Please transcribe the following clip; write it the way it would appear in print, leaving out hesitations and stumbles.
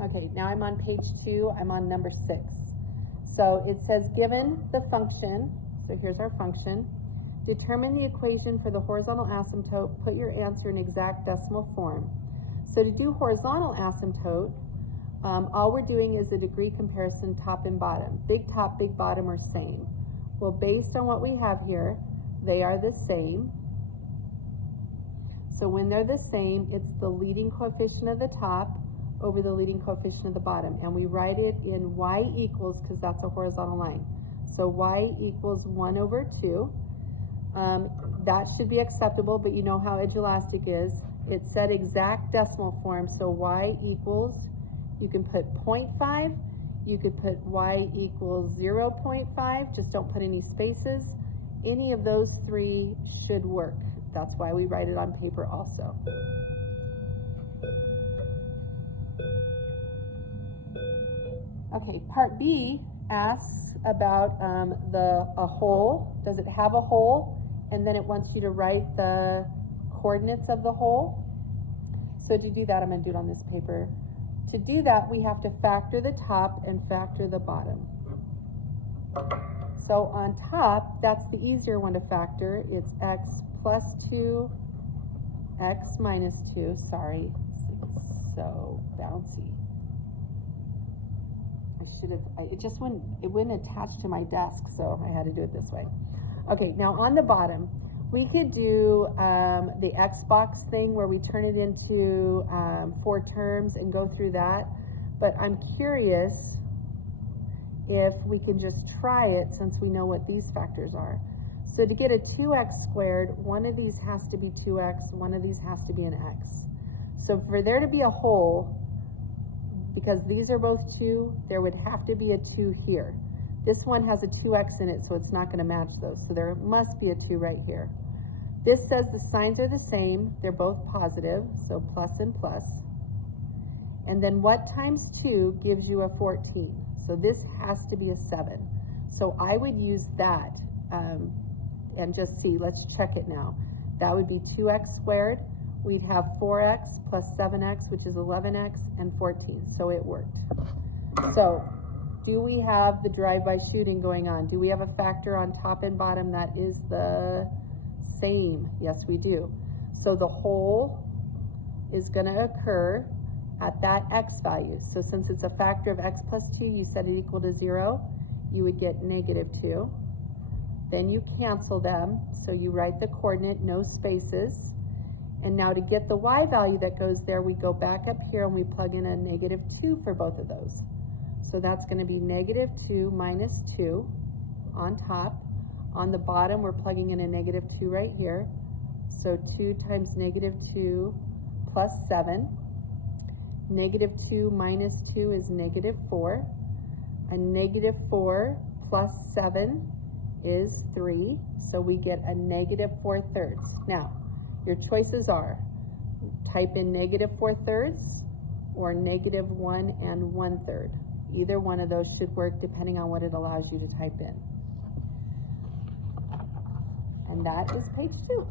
Okay, now I'm on page 2, I'm on number 6. So it says, given the function, so here's our function, determine the equation for the horizontal asymptote, put your answer in exact decimal form. So to do horizontal asymptote, all we're doing is a degree comparison top and bottom. Big top, big bottom are same. Well, based on what we have here, they are the same. So when they're the same, it's the leading coefficient of the top over the leading coefficient of the bottom. And we write it in y equals, because that's a horizontal line. So y equals 1 over 2. That should be acceptable, but you know how Edulastic is. It said exact decimal form, so y equals, you can put 0.5, you could put y equals 0.5, just don't put any spaces. Any of those three should work. That's why we write it on paper also. Okay, part B asks about a hole. Does it have a hole? And then it wants you to write the coordinates of the hole. So to do that, I'm going to do it on this paper. To do that, we have to factor the top and factor the bottom. So on top, that's the easier one to factor. It's x plus 2, x minus 2. Sorry, it's so bouncy. It wouldn't attach to my desk, so I had to do it this way. Okay, now on the bottom, we could do the Xbox thing where we turn it into 4 terms and go through that. But I'm curious if we can just try it since we know what these factors are. So to get a 2x squared, one of these has to be 2x, one of these has to be an x. So for there to be a hole, because these are both 2, there would have to be a 2 here. This one has a 2x in it, so it's not going to match those. So there must be a 2 right here. This says the signs are the same. They're both positive, so plus and plus. And then what times 2 gives you a 14? So this has to be a 7. So I would use that and just see. Let's check it now. That would be 2x squared. We'd have 4x plus 7x, which is 11x, and 14. So it worked. So do we have the drive-by shooting going on? Do we have a factor on top and bottom that is the same? Yes, we do. So the hole is going to occur at that x value. So since it's a factor of x plus 2, you set it equal to 0, you would get -2. Then you cancel them, so you write the coordinate, no spaces. And now to get the y value that goes there, we go back up here and we plug in a -2 for both of those. So that's going to be -2 minus 2 on top. On the bottom, we're plugging in a -2 right here. So 2 times -2 plus 7. -2 minus 2 is -4. A -4 plus 7 is 3. So we get a -4/3. Now, your choices are type in -4/3 or -1 1/3. Either one of those should work depending on what it allows you to type in. And that is page 2.